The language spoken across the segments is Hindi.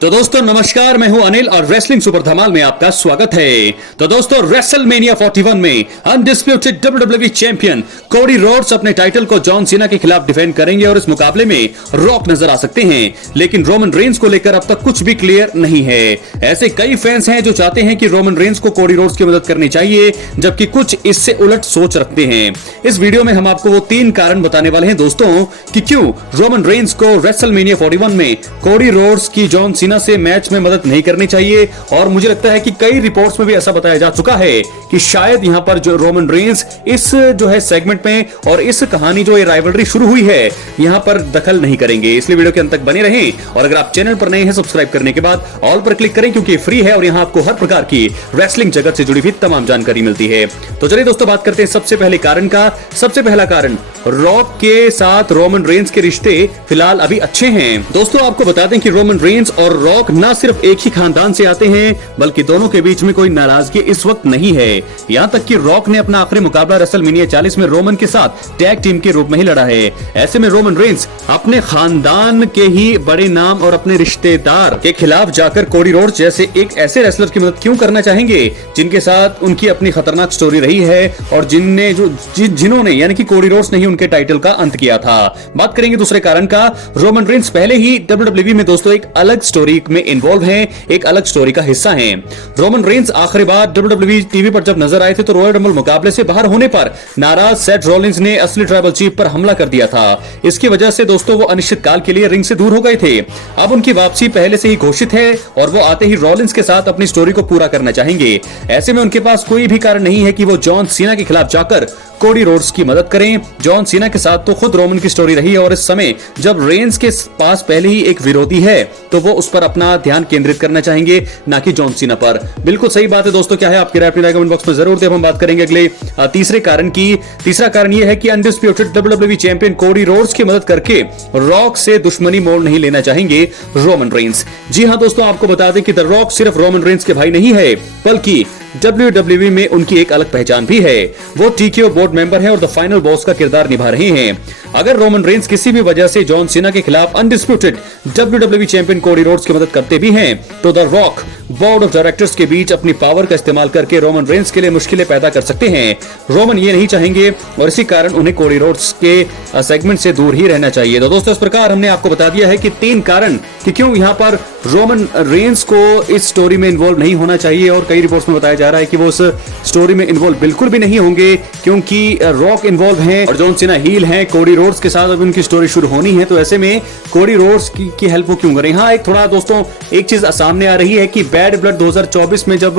तो दोस्तों नमस्कार, मैं हूं अनिल और रेसलिंग सुपर धमाल में आपका स्वागत है। तो दोस्तों रेसलमेनिया 41 में undisputed WWE champion Cody Rhodes अपने टाइटल को जॉन सीना के खिलाफ डिफेंड करेंगे और इस मुकाबले में रॉक नजर आ सकते हैं, लेकिन रोमन रेंस को लेकर अब तक कुछ भी क्लियर नहीं है। ऐसे कई फैंस हैं जो चाहते हैं कि रोमन रेंस को कोडी रोड्स की मदद करनी चाहिए, जबकि कुछ इससे उलट सोच रखते हैं। इस वीडियो में हम आपको वो 3 कारण बताने वाले हैं दोस्तों कि क्यों रोमन रेंस को रेसलमेनिया 41 में कोडी रोड्स की जॉन सीना से मैच में मदद नहीं करनी चाहिए। और मुझे लगता है कि कई रिपोर्ट्स में भी ऐसा बताया जा चुका है कि शायद यहां पर जो रोमन रेंस इस जो है सेगमेंट में और इस कहानी जो ये राइवलरी शुरू हुई है यहां पर दखल नहीं करेंगे। इसलिए वीडियो के अंत तक बने रहें और अगर आप चैनल पर नए हैं सब्सक्राइब करने के बाद ऑल पर क्लिक करें, क्योंकि फ्री है और यहां आपको हर प्रकार की रेसलिंग जगत से जुड़ी हुई तमाम जानकारी मिलती है। तो चलिए दोस्तों बात करते हैं सबसे पहले कारण का। सबसे पहला कारण, रॉक के साथ रोमन रेंस के रिश्ते फिलहाल अभी अच्छे हैं। दोस्तों आपको बता दें कि रोमन रेंस और रॉक न सिर्फ एक ही खानदान से आते हैं, बल्कि दोनों के बीच में कोई नाराजगी इस वक्त नहीं है। यहां तक कि रॉक ने अपना आखिरी मुकाबला रेसलमेनिया 40 में रोमन के साथ टैग टीम के रूप में ही लड़ा है। ऐसे में रोमन रेंस अपने खानदान के ही बड़े नाम और अपने रिश्तेदार के खिलाफ जाकर कोडी रोड्स जैसे एक ऐसे रेसलर की मदद क्यों करना चाहेंगे जिनके साथ उनकी अपनी खतरनाक स्टोरी रही है और जिन्होंने यानी कि कोडी रोड्स ने ही उनके टाइटल का अंत किया था। बात करेंगे दूसरे कारण का। रोमन रेंस पहले ही डब्ल्यूडब्ल्यूई में दोस्तों एक अलग स्टोरी में इन्वॉल्व हैं, एक अलग स्टोरी का हिस्सा हैं। रोमन रेंस आखिरी बार डब्ल्यूडब्ल्यूई टीवी पर जब नजर आए थे तो रॉयल रंबल मुकाबले से बाहर होने पर नाराज सेथ रॉलिंस ने असली ट्राइबल चीफ पर हमला कर दिया था। इसकी वजह से दोस्तों वो अनिश्चित काल के लिए रिंग से दूर हो गए थे। अब उनकी वापसी पहले से ही घोषित है और वो आते ही रॉलिंस के साथ अपनी स्टोरी को पूरा करना चाहेंगे। ऐसे में उनके पास कोई भी कारण नहीं है कि वो जॉन सीना के खिलाफ जाकर कोडी रोड्स की मदद करें। जॉन सीना के साथ तो खुद रोमन की स्टोरी रही है और इस समय जब रेंस के पास पहले ही एक विरोधी है तो वो उस पर अपना ध्यान केंद्रित करना चाहेंगे, ना कि जॉन सीना पर। बिल्कुल सही बात है दोस्तों। क्या है आपकी राय, अपनी राय कमेंट बॉक्स में जरूर दें। हम बात करेंगे अगले तीसरे कारण की। तीसरा कारण यह है कि undisputed WWE champion Cody Rhodes की मदद करके रॉक से दुश्मनी मोड़ नहीं लेना चाहेंगे रोमन रेंस। जी हां दोस्तों, आपको बता दें कि द रॉक सिर्फ रोमन रेंस के भाई नहीं है, बल्कि डब्ल्यूडब्ल्यूई में उनकी एक अलग पहचान भी है। वो टीकेओ बोर्ड मेंबर हैं और द फाइनल बॉस का किरदार निभा रहे हैं। अगर रोमन रेंस किसी भी वजह से जॉन सीना के खिलाफ undisputed WWE champion Cody Rhodes की मदद करते भी हैं तो the rock board of directors के बीच अपनी पावर का इस्तेमाल करके रोमन रेंस के लिए मुश्किलें पैदा कर सकते हैं। रोमन ये नहीं चाहेंगे और इसी कारण उन्हें कोडी रोड्स के सेगमेंट से दूर ही रहना चाहिए। तो दोस्तों इस प्रकार हमने आपको बता दिया है कि 3 कारण कि क्यों यहां पर रोमन रेंस को इस स्टोरी में इन्वॉल्व नहीं होना चाहिए। और कई रिपोर्ट्स में बताया जा रहा है कि वो उस स्टोरी में इन्वॉल्व बिल्कुल भी नहीं होंगे, क्योंकि रॉक इन्वॉल्व हैं और जॉन सीना हील हैं। कोडी रोड्स के साथ अब उनकी स्टोरी शुरू होनी है, तो ऐसे में कोडी रोड्स की हेल्प वो क्यों करें। हाँ, एक थोड़ा दोस्तों एक चीज सामने आ रही है कि बैड ब्लड 2024 में जब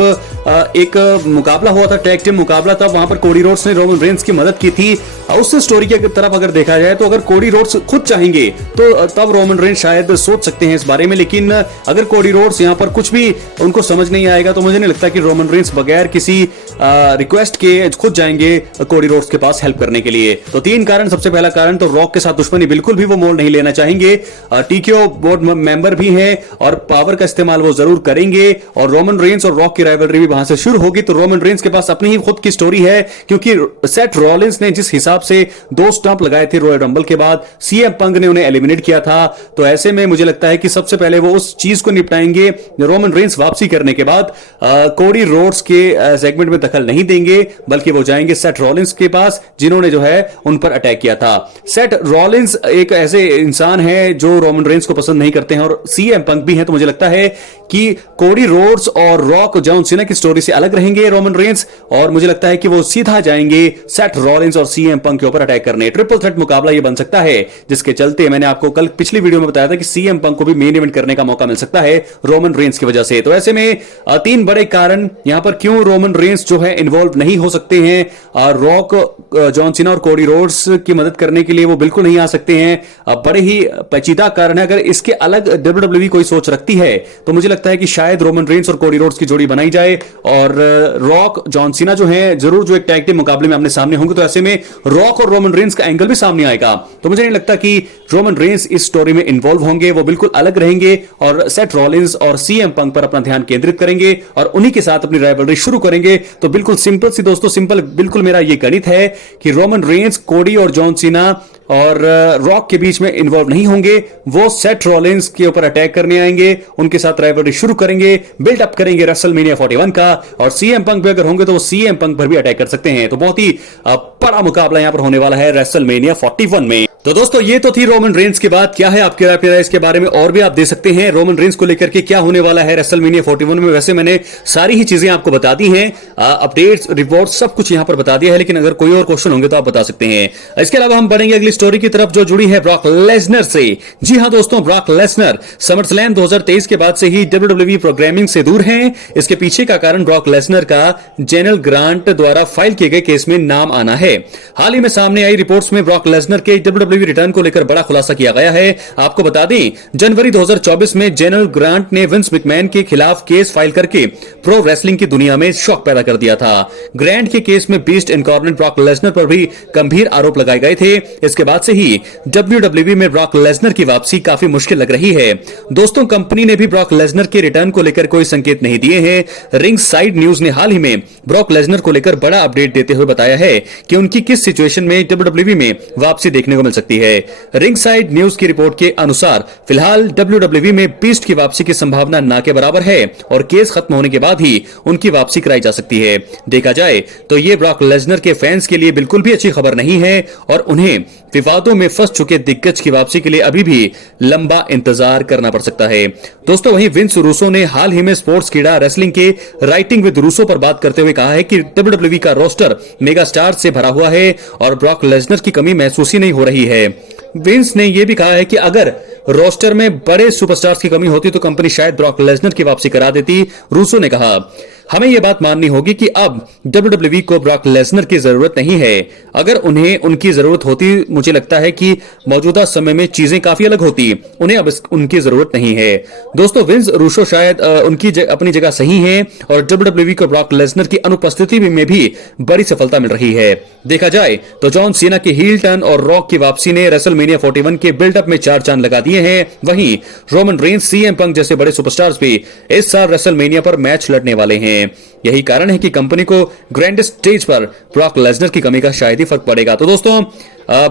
एक मुकाबला हुआ था, टैग टीम मुकाबला, तब वहां पर कोडी रोड्स ने रोमन रेंस की मदद की थी। उस स्टोरी की तरफ अगर देखा जाए तो अगर कोडी रोड्स खुद चाहेंगे तो तब रोमन रेंस शायद सोच सकते हैं इस बारे में, लेकिन अगर कोडी रोड्स यहां पर कुछ भी उनको समझ नहीं आएगा तो मुझे नहीं लगता कि रोमन रेंस बगैर किसी रिक्वेस्ट के खुद जाएंगे कोडी रोड्स के पास हेल्प करने के लिए। तो 3 कारण। सबसे पहला कारण तो रॉक के साथ दुश्मनी बिल्कुल भी वो मोड़ नहीं लेना चाहेंगे। टीकेओ बोर्ड मेंबर भी हैं और पावर का इस्तेमाल वो जरूर करेंगे और रोमन रेंस और रॉक की राइवलरी भी वहां से शुरू होगी। तो रोमन रेंस के पास अपनी ही खुद की स्टोरी है, क्योंकि सेथ रॉलिंस ने जिस हिसाब से 2 स्टंप लगाए थे रॉयल रंबल के बाद, सीएम पंक ने उन्हें एलिमिनेट किया था। तो ऐसे में मुझे लगता है कि सबसे पहले वो उस चीज को निपटाएंगे। रोमन रेंस वापसी करने के बाद कोडी रोड्स के सेगमेंट में दखल नहीं देंगे, बल्कि वो जाएंगे सेथ रॉलिंस के पास जिन्होंने जो है उन पर अटैक किया था। सेथ रॉलिंस एक ऐसे इंसान है जो रोमन रेंस को पसंद नहीं करते हैं और सीएम पंक भी हैं। तो मुझे लगता है कि कोडी रोड्स और रॉक जॉन सीना की स्टोरी से अलग रहेंगे रोमन रेंस, और मुझे लगता है कि वो सीधा जाएंगे सेथ रॉलिंस और सीएम पंक के ऊपर अटैक करने। ट्रिपल थ्रेट मुकाबला ये बन सकता है, जिसके चलते मैंने आपको कल पिछली वीडियो में बताया था कि सीएम पंक को भी मेन इवेंट करने का मौका मिल सकता है रोमन रेंस की वजह से। तो ऐसे में 3 बड़े कारण यहां पर क्यों रोमन रेंस जो है इन्वॉल्व नहीं हो सकते हैं। रॉक जॉन सीना और कोडी रोड्स की मदद करने के लिए वो बिल्कुल नहीं आ सकते हैं। बड़े ही पेचीदा कारण है। अगर इसके अलग डब्ल्यूडब्ल्यूई कोई सोच रखती है तो मुझे लगता है कि शायद रोमन रेंस और कोडी रोड्स की जोड़ी बनाई जाए और रॉक जॉन सीना जो है जरूर जो एक टैग टीम मुकाबले में आमने सामने होंगे। तो ऐसे में रॉक और रोमन रेंस का एंगल भी सामने आएगा। तो मुझे नहीं लगता कि रोमन रेंस इस स्टोरी में इन्वॉल्व होंगे, वो बिल्कुल अलग रहेंगे और सेथ रॉलिंस और सीएम पंक पर अपना ध्यान केंद्रित करेंगे और उन्हीं के साथ अपनी राइवलरी शुरू करेंगे। तो बिल्कुल सिंपल सी दोस्तों, सिंपल बिल्कुल मेरा ये गणित है कि रोमन रेंस, कोडी और जॉन सीना और रॉक के बीच में इन्वॉल्व नहीं होंगे। वो सेथ रॉलिंस के ऊपर अटैक करने आएंगे, उनके साथ राइवलरी शुरू करेंगे, बिल्ड अप करेंगे रेसलमेनिया 41 का। और सीएम पंक भी अगर होंगे तो वो सीएम पंक पर भी अटैक कर सकते हैं। तो बहुत ही बड़ा मुकाबला यहां पर होने वाला है रेसलमेनिया 41 में। तो दोस्तों ये तो थी रोमन रेंस के बाद। क्या है आपकी राय इसके बारे में और भी आप दे सकते हैं रोमन रेंस को लेकर के क्या होने वाला है रेसलमेनिया 41 में। वैसे मैंने सारी ही चीजें आपको बता दी हैं, अपडेट्स रिपोर्ट सब कुछ यहां पर बता दिया है, लेकिन अगर कोई और क्वेश्चन होंगे तो आप बता सकते हैं। इसके अलावा हम बढ़ेंगे अगली स्टोरी की तरफ जो जुड़ी है ब्रॉक लेसनर से। जी हां दोस्तों, ब्रॉक लेसनर समरस्लैम 2023 के बाद से ही WWE प्रोग्रामिंग से दूर हैं। इसके पीछे का कारण ब्रॉक लेसनर का जेनरल ग्रांट द्वारा फाइल किए गए केस में नाम आना है। हाल ही में सामने आई रिपोर्ट्स में ब्रॉक लेसनर के WWE रिटर्न को लेकर बड़ा खुलासा किया गया है। आपको बता दें, जनवरी 2024 में जनरल ग्रांट ने विंस मैकमैन के खिलाफ केस फाइल करके प्रो रेसलिंग की दुनिया में शॉक पैदा कर दिया था। ग्रांट के केस में बीस्ट इनकॉर्पोरेट ब्रॉक लेसनर पर भी गंभीर आरोप लगाए गए थे। इसके बाद से ही WWE में ब्रॉक लेसनर की वापसी काफी मुश्किल लग रही है। दोस्तों, कंपनी ने भी ब्रॉक लेसनर के रिटर्न को लेकर कोई संकेत नहीं दिए हैं। रिंग साइड न्यूज ने हाल ही में ब्रॉक लेसनर को लेकर बड़ा अपडेट देते हुए बताया है कि उनकी किस सिचुएशन में WWE में वापसी देखने को मिल सकती है। रिंग साइड न्यूज की रिपोर्ट के अनुसार फिलहाल WWE में बीस्ट की वापसी की संभावना ना के बराबर है और केस खत्म होने के बाद ही उनकी वापसी कराई जा सकती है। देखा जाए तो यह ब्रॉक लेसनर के फैंस के लिए बिल्कुल भी अच्छी खबर नहीं है और उन्हें विवादों में फंस चुके दिग्गज की वापसी के लिए अभी भी लंबा इंतजार करना पड़ सकता है। दोस्तों, वहीं विंस रूसो ने हाल ही में स्पोर्ट्स कीड़ा रेसलिंग के राइटिंग विद रूसो पर बात करते हुए कहा है कि WWE का रोस्टर मेगा स्टार से भरा हुआ है और ब्रॉक लेसनर की कमी महसूस ही नहीं हो रही है। विंस ने यह भी कहा है कि अगर रोस्टर में बड़े सुपरस्टार्स की कमी होती तो कंपनी शायद ब्रॉक लेसनर की वापसी करा देती। रूसो ने कहा, हमें यह बात माननी होगी कि अब WWE को ब्रॉक लेसनर की जरूरत नहीं है। अगर उन्हें उनकी जरूरत होती, मुझे लगता है कि मौजूदा समय में चीजें काफी अलग होती। उन्हें अब उनकी जरूरत नहीं है। दोस्तों, विंस रूसो शायद उनकी अपनी जगह सही है और WWE को ब्रॉक लेसनर की अनुपस्थिति में भी बड़ी सफलता मिल रही है। देखा जाए तो जॉन सीना की हील टर्न और रॉक की वापसी ने रेसलमेनिया 41 के बिल्डअप में चार चांद लगा दिए हैं। वहीं रोमन रेंस, सीएम पंक जैसे बड़े सुपरस्टार्स भी इस साल रेसलमेनिया पर मैच लड़ने वाले हैं। यही कारण है कि कंपनी को ग्रैंड स्टेज पर ब्रॉक लेसनर की कमी का शायद ही फर्क पड़ेगा। तो दोस्तों,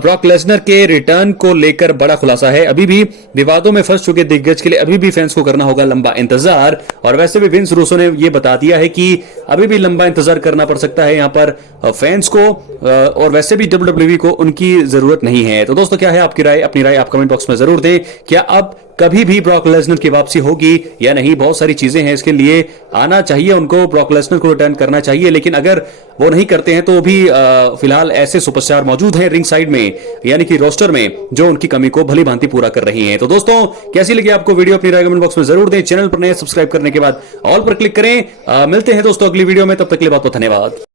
ब्रॉक लेसनर के रिटर्न को लेकर बड़ा खुलासा है। अभी भी विवादों में फंस चुके दिग्गज के लिए अभी भी फैंस को करना होगा लंबा इंतजार। और वैसे भी विंस रूसो ने यह बता दिया है कि अभी भी लंबा इंतजार करना पड़ सकता है यहां पर फैंस को, और वैसे भी WWE को उनकी जरूरत नहीं है। तो दोस्तों, क्या है आपकी राय? अपनी राय आप कमेंट बॉक्स में जरूर दें। क्या अब कभी भी ब्रॉक लेसनर की वापसी होगी या नहीं? बहुत सारी चीजें हैं इसके लिए, आना चाहिए उनको, ब्रॉक लेसनर को रिटर्न करना चाहिए, लेकिन अगर वो नहीं करते हैं तो भी फिलहाल ऐसे सुपरस्टार मौजूद हैं रिंग साइड में, यानी कि रोस्टर में, जो उनकी कमी को भली भांति पूरा कर रही हैं। तो दोस्तों, कैसी लगी आपको वीडियो? अपनी राय कमेंट बॉक्स में जरूर दें। चैनल पर नए सब्सक्राइब करने के बाद ऑल पर क्लिक करें। मिलते हैं दोस्तों अगली वीडियो में, तब तक के लिए बहुत बहुत धन्यवाद।